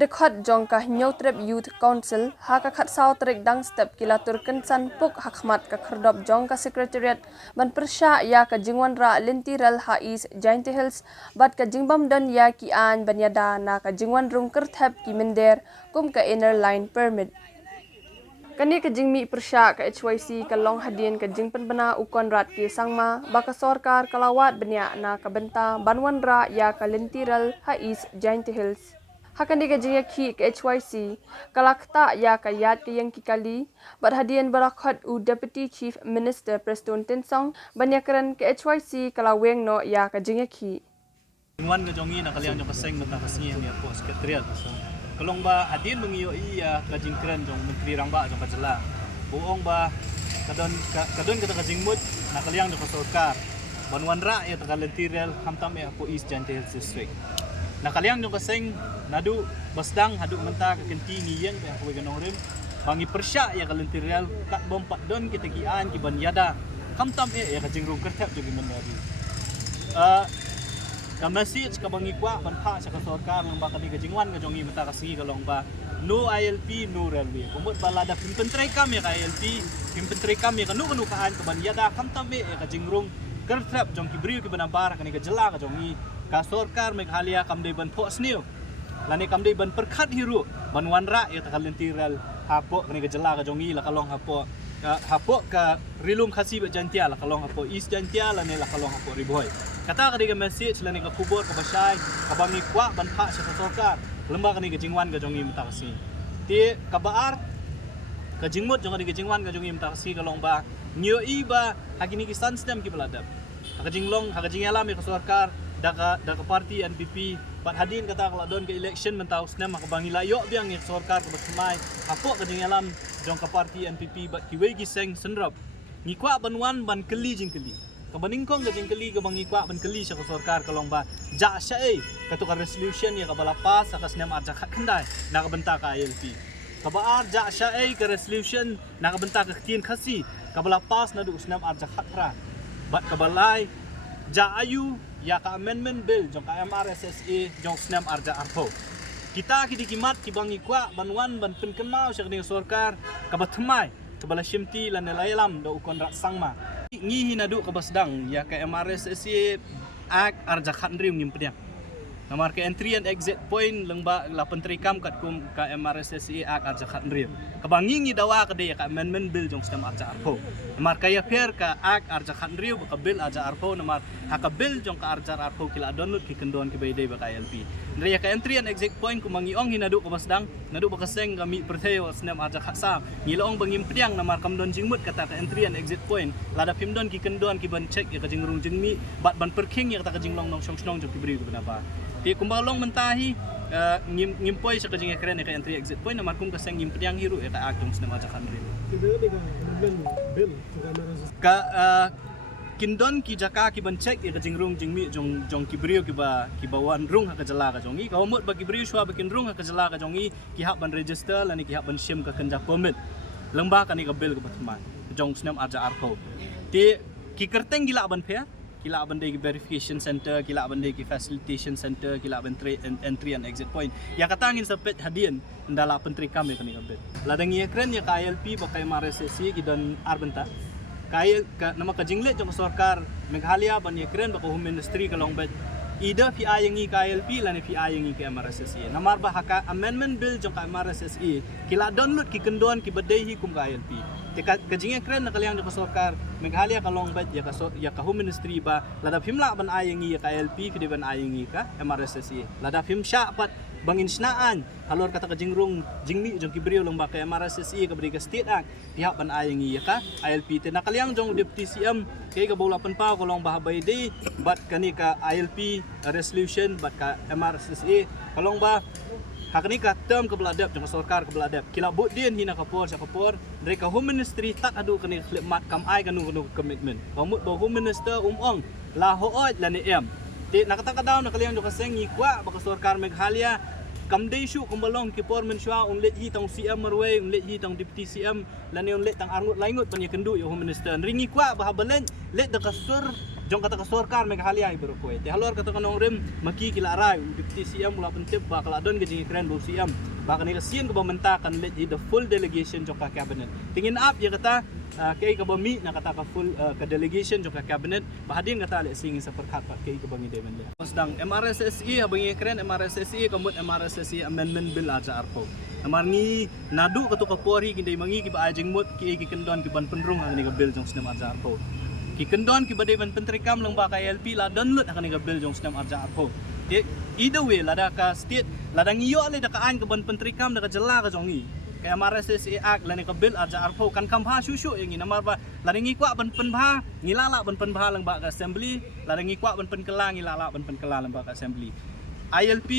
Kidekhat jongkah Nyotrep Youth Council haka khat saw trek dang step kilatur kensan puk hakmat ka kherdop jongkah secretariat ban persya ya ka jingwan ra lintiral hais Giant Hills bat ka jingbam dan ya ki an banyada na ka jingwan rung kerthap ki minder kum ka inner line permit. Kani ka jingmi persya ka HYC ka long hadien ka jingpen bana ukon rat ki sangma baka sorkar kalawat benya na ka benta banwan ra ya ka lintiral hais Giant Hills. Hakan di gajinya ki ke HYC kalakta ya kayat ke yang kikali berhadian barakat u Deputy Chief Minister Preston Tinsong banyakran ke HYC kalaweng no ya kajinya ki. Wan ka jongi na kaliang jong kaseng mata kasnya ni po sekretariat so. Kalong ba hadin mengiyo iya kajingkran jong menteri rangba jong kajela. Buong ba kadon kata kajingmut na kaliang jong kasorkar. Banwan ra ya tagalentiral hamtam ya po East Giant Hills District. Na kaliang jong kaseng nadu basdang hadu menta ka kenti ngiyeng ba ko ganong rim bangi persya ya kalentiral kat bom pat don kita kian ki banyada hamtam ya kajingrung kertap jong menari. Ka message ka bangi kwa ban pha sa kasorkar ng baka ni kajingwan ka jongi mata kasi kalong ba no ILP no railway kumot balada pimpentray kam ya ka ILP pimpentray kam ya kanu kaan ka banyada hamtam ya kajingrung kertap jong kibriu ki banabara ka ni kajela ka jongi ka sorkar Meghalaya kamday ban po sniyo lani kamday ban perkhat hiru ban wanra ya takalentiral hapo kani kajela ka jongi la kalong hapo ka rilum khasi ba jantia la kalong hapo East Jantia lani la kalong hapo riboy kata ka diga message lani ka kubor ka basay ka bangi kwa ban pha sa sorkar lemba kani kajingwan ka jongi mata kasi ti kabaar kajingmut jong kani kajingwan ka jongi mata kasi kalong ba nyo iba hagini ki sanstem ki baladap hakajinglong hakajingalam ka sorkar daka parti NPP pat hadin kata kala don ke election mentau snem makabangi layo biang ni sorkar ke batmai apo ka dingalam jong ka parti NPP bat kiwe gi seng senrap ngikwa banwan ban keli jingkeli ka baningkong ka jingkeli ka bangi kwa ban keli sa sorkar kalong ba ja sya kato ka resolution ya ka balapas sa snem arja khandai na ka benta ka ILP ka baar ja sya ka resolution na ka benta ka tin khasi ka balapas na du snem arja khatra bat ka balai ja ayu ya ka amendment bill jong ka MRSSA jong snam arja arpo kita kidi kimat ki bangi kwa banwan ban penkemau sa kini sorkar ka bathmai ka bala shimti lan laylam do ukon ra sangma ngi hinadu ka basdang ya ka MRSSA ak arja khandriu ngimpdiak namar ke entry and exit point lengba la pentrikam kat kum ka MRSSA ak arja khandriu ka bangi ngi dawa ka de ka amendment bill jong snam arja arpo namar kaya fair ka ak arja khandriu ka bill arja arpo namar haka bill jong ka arjar arpo kila download ki kendon ki bayday ba ka ILP ndre ka entry and exit point kumangi ong hinadu ka basdang nadu ba kaseng kami perteo snem arja khasa ngilong bangim pediang namar kamdon jingmut kata ka entry and exit point lada pimdon ki kendon ki ban check ya ka jingrung jingmi bat ban perking ya kata ka jinglong nong song jong ki bri ko benapa ti kumbalong mentahi ngimpoi sa ka jing ekran ka entry exit point namar kum kaseng ngim pediang hiru ya ka akdong snem arja khandri ka kindon ki jaka ki ban check ya jingrung jingmi jong ki brio ki bawan rung ha ka jala ka jongi ka umut bagi brio shwa bakin rung ha ka jala ka jongi ki hak ban register lani ki hak ban shim ka kenja permit lengba ka ni ka bill ka batman jong snam arja arpo ti ki kerteng gila ban phe kila ban de verification center kila ban de facilitation center kila ban entry and exit point ya katangin sa pet hadien ndala pentri kami ka ni ka bill ladang ye kren ya ka ILP ba kay maresesi ki don arbenta kaya nama kajinglet jong sorkar Meghalaya ban yekren bako home ministry kalong bet ida pi ayangi KLP lani pi ayangi ke MRSSA namar ba haka amendment bill jong ka MRSSA kila download ki kendon ki badehi kum KLP te kajinge kren na kaliang jong sorkar Meghalaya kalong bet ya ka home ministry ba lada himla ban ayangi ya KLP ki ban ayangi ka MRSSA lada him sya pat bangin snaan halor kata ka jingrung jingmi jong kibriyo lang ba kay MRSSA ka briga state act pihak ban ayangi ya ka ILP te nakaliang jong deputy CM kay ka bawlapan pa ko long bahabay day bat kani ka ILP resolution bat ka MRSSA kalong ba hakani ka term ka beladap jong sorkar ka beladap kila bud din hina ka por sa kapor dari ka home ministry tak adu kani khlemat kam ai kanu commitment pamut ba home minister ong la hoot la ni em ti nakataka daw nakaliang jong kaseng ikwa ba ka sorkar Meghalaya kamday shu kumbalong ki por men shwa unlet hi tong CM marway unlet hi tong deputy CM lani unlet tang arngut laingut pan yakendu yo home minister ringi kwa bahabalen let da kasur jong kata ka sorkar me halia ibro ko te halor kata kanong rem maki kila rai deputy CM ula pentip ba kala don gajing kren bo CM ba kan ka sien ka bamenta kan let the full delegation jong ka cabinet tingin up ya kata kay ka bami na kata ka full ka delegation jong ka cabinet bahadin kata le singin sa perkat pa kay ka bami demen le sedang MRSSE abangi kren MRSSE kamut MRSSE amendment bill aja arpo amarngi nadu katu ka pori kindai mangi ki ba ajing mut ki kendon ki ban penrung ang ni ka bill jong sedang aja arpo ki kendon ki badai ban penteri kam lang ba ka LP la download akan ni ka bill jong sedang aja arpo either way lada ka state lada ngiyo ale da ka an ka ban penteri kam da ka jela ka jongi kaya MRSSE act lani ka bill aja arpo kan kam ha shushu yang ina marba lada ngi kwa ban penbha ngilala ban penbha lang ba ka assembly lada ngi kwa ban penkela ngilala ban penkela lang ba ka assembly ILP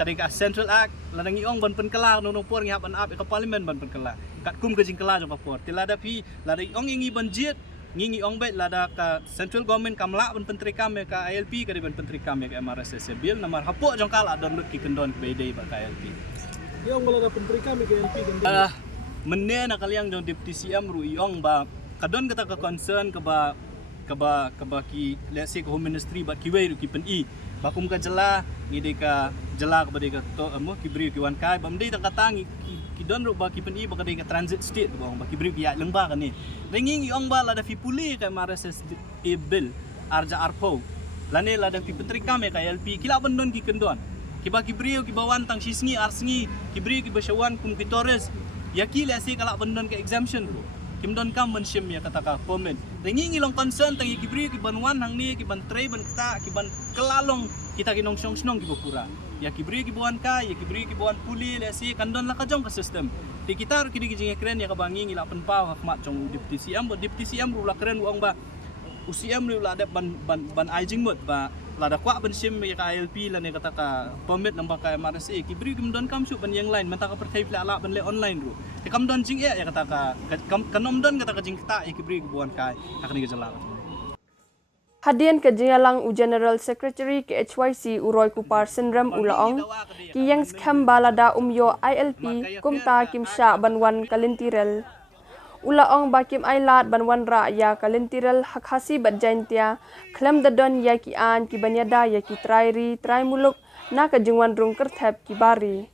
kadang Central Act ladang iong ban penkela nong por ngi haban ap ka parliament ban penkela kat kum ka jingkela jong ka por tilada pi ladang iong ngi ban jet ngi ong bet lada ka central government kamla ban penteri kam ka ILP ka ban penteri kam ka MRSSE bill namar hapo jong kala don lut ki kendon ke bedai ba ka ILP iong malada penteri kam ke LP gende menne na kaliang jong deputy CM ru iong ba kadon kata ka concern ka ba ki let's say ka home ministry ba ki wei ru ki pen i bakum ka jela ngide ka jela ka bade ka to amo ki bri ki wan kai bam dei tang katangi ki don ro ba ki pen i ba ka dei ka transit state ba ba ki bri ki ya lengba ka ni ringing iong ba lada fi puli ka MRSSE bill arja arpo lane lada fi penteri kam ka LP kila ban don ki kendon ki ba ki bri ki bawan tang sisngi arsngi ki bri ki basyawan kum ki torres ya ki le si kala ban don ka exemption ro kim don kam ban shim ya kata ka permit ringing ilong concern tang ki bri ki banwan hang ni ki ban tray ban kata ki ban kelalong kita kinong snong ki bukura ya ki bri ki buan ka ya ki bri ki buan puli le si kandon la ka jong ka system di kita ki di jing kren ya ka bangi ngila pen pau hakmat jong deputy CM ru la kren uang ba UCM ru la ada ban ajing mut ba la da kwa ban shim ya ka ILP la ne kata ka permit namba ka MRSSE ki bri kim don kam su ban yang lain menta ka pertai pla ala ban le online ru te kam don jing ya kata ka kanom don kata ka jing ta ya ki bri ki buan kai akni ke jala Hadian ke Jingalang U General Secretary ke HYC Uroy Kupar Sindram Ulaong ki yang skam balada umyo ILP kumta kimsha banwan kalintirel Ulaong bakim ailat banwan ra ya kalintirel hakhasi badjaintia klam dadon ya ki an ki banyada ya ki trairi trai muluk na ka jingwan rung kerthep ki bari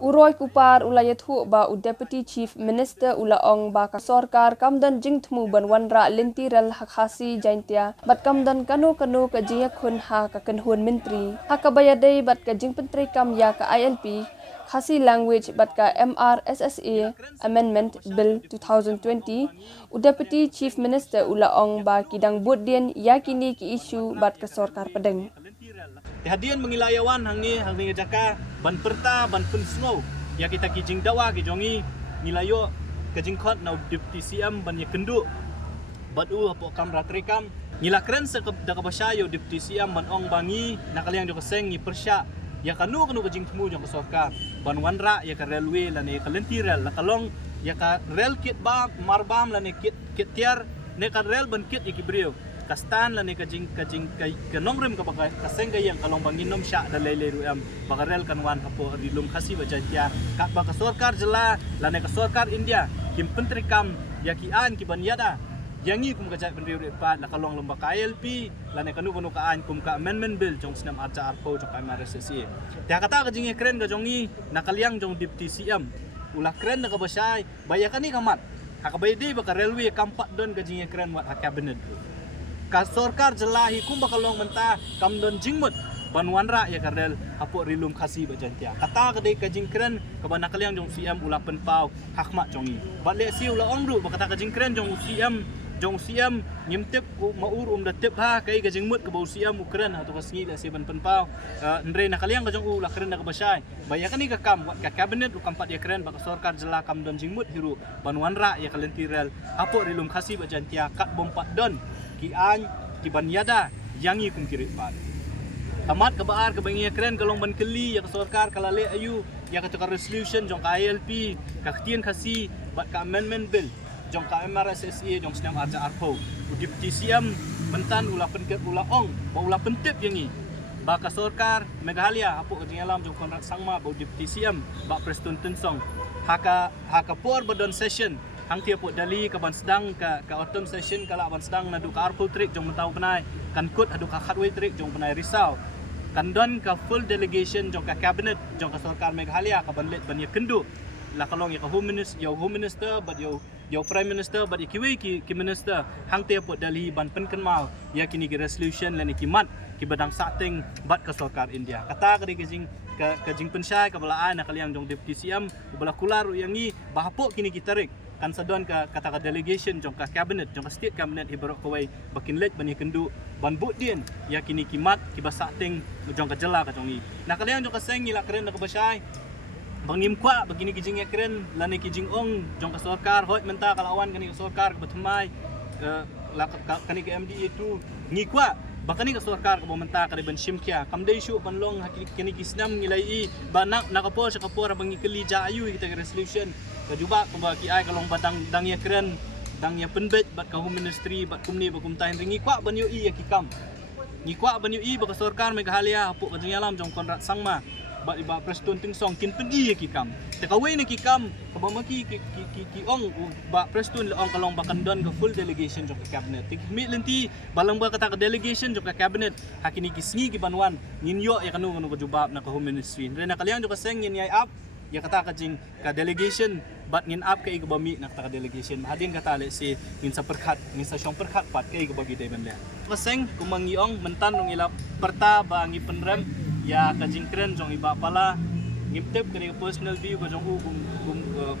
Uroy Kupar ulayat hu ba u Deputy Chief Minister Ulaong ba ka sorkar kamdan jingthmu banwan ra lintirel hakhasi jaintia bat kamdan kanu ka jiya khun ha ka kanhun menteri ha ka bayadai bat ka jing pentri kam ya ka ILP khasi language bat ka MRSSE Amendment Bill 2020 u Deputy Chief Minister Ulaong ba kidang budien yakini ki issue bat ka sorkar pedeng hadian mengilayawan hangni jaka ban perta ban pensno ya kita kijing dawa ki jongi nilayo kajing khot na deputy CM ban ya kendu badu apo kamra trikam ngila kren se da ka basayo deputy CM ban ong bangi nakaliang jo keseng ni persya ya kanu kajing temu jong soka ban wanra ya ka railway la ne kalentirel la kalong ya ka rail kit ba marbam la ne kit tiar ne ka rail ban kit ikibrio kastan la ni kajing kay kanongrem ka bagay kaseng gayang kalong banginom sya dalay ru am bagarel kanwan hapo rilum khasi bajantia kat ba ka sorkar jela la ne ka sorkar India kim penteri kam ya ki an ki banyada yangi kum kajat penriu pat la kalong lomba ka ILP la ne kanu ka an kum ka amendment bill jong snam arja arpo jong MRSSE ta kata kajing kren ga jongi nakaliang jong deputy CM ulah kren na ka basay bayakan ni kamat hakabaydi ba ka railway kampat don kajing kren wat cabinet ka sorkar jelahi kum bakalong menta kamdon jingmut banwanra ya karel apo rilum khasi bajantia kata kadai kajing kren kabana kaliang jong CM ula penpau hakmat jongi batle si ula ongru bakata kajing kren jong CM nyimtip ku maur da tip ha kai kajing mut ka bau CM ukren atau kasngi da si ban penpau ndre na kaliang ka jong ula kren na ka basay bayakan ni ka kam ka cabinet u kampat ya kren bak sorkar jela kamdon jingmut hiru banwanra ya kalentirel apo rilum khasi bajantia kat bompat don ki an ki banyada yangi kum kirit pat amat ka baar ka bangi kren kalong ban keli ya ka sorkar kalale ayu ya ka resolution jong ka ILP ka ktien khasi bat ka amendment bill jong ka MRSSE jong sedang arja arpo deputy CM mentan ula penket ula ong ba ula pentip yangi ba ka sorkar megahalia apo ka alam jong konrak sangma ba deputy CM ba Preston Tensong haka por badon session hang tiap put dali ka ban sedang ka autumn session kala ban sedang nadu ka arpul trik jong mentau penai kan kut adu ka khatway trik jong penai risau kan don ka full delegation jong ka cabinet jong ka sarkar Meghalaya ka ban let ban ya kendu la kalong ya ka home minister but yo prime minister but ikiwe ki minister hang tiap put dali ban pen mau ya kini ki resolution lan ikimat ki badang sating bat ka sarkar India kata ka di ke jing pensai ke belaan nak kalian jong deputy CM belah kular yang ni bahapok kini kita tarik kan sadon ke kata delegation jong ka cabinet jong ka state cabinet ibarat kawai bakin let bani kendu ban bud dien ya kini kimat ki basating jong ka jela ka jong ni nak kalian jong ka seng ni la keren nak basai bangim kwa begini kijing ya keren lani kijing ong jong ka sarkar hot menta kalawan kani ka sarkar ke bathmai la kani ke MDA tu ngi kwa bakani ka sarkar ka bomenta ka ben shimkya kamdei shu banlong kini kisnam ngilai banak nakapor sa kapor bangi keli ja ayu kita ke resolution ka juba kumba ki ai kalong badang dang ya keren dang ya penbet bat ka home ministry bat kumni bakum tain ringi kwa banyu ya kikam ngi kwa banyu ba ka sarkar Meghalaya apu ka alam jong kontrak sangma bat iba preston ting song kin pen ya kikam te kawai na kikam ka bamaki ki ong ba preston le ong kalong bakan don ka full delegation jong ka cabinet mi lenti balang ba kata ka delegation jong ka cabinet hakini kisngi ki banwan nginyo ya kanu ka jubab na ka home ministry re na kalian jong ka seng yin yai up ya kata ka jing ka delegation bat ngin up ka igabami na kata ka delegation hadin kata le si ngin sa perkhat ngin sa syong perkhat pat ka igabagi dai ban le ka seng kumangi ong mentan nong ila perta ba ngi penrem ya ka jing kren jong iba pala ngiptep kani personal view ko jong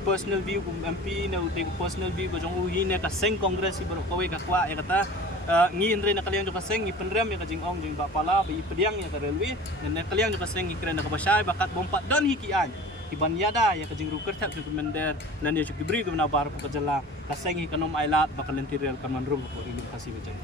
personal view kum MP na uti personal view ko jong hine ka seng congress ibro ko ka kwa ya kata ngi andre na kalian jong ka seng ipenrem ya ka jing ong jing ba pala bi pediang ya ka railway na kalian jong ka seng ikren na ka basay bakat bompat dan hikian iban yada ya ka jing ruker tap jong commander nan ya jong bri ko na bar ko ka jala ka seng ikanom ailat bakal lentirel kan manrum ko ilu kasih ka jeng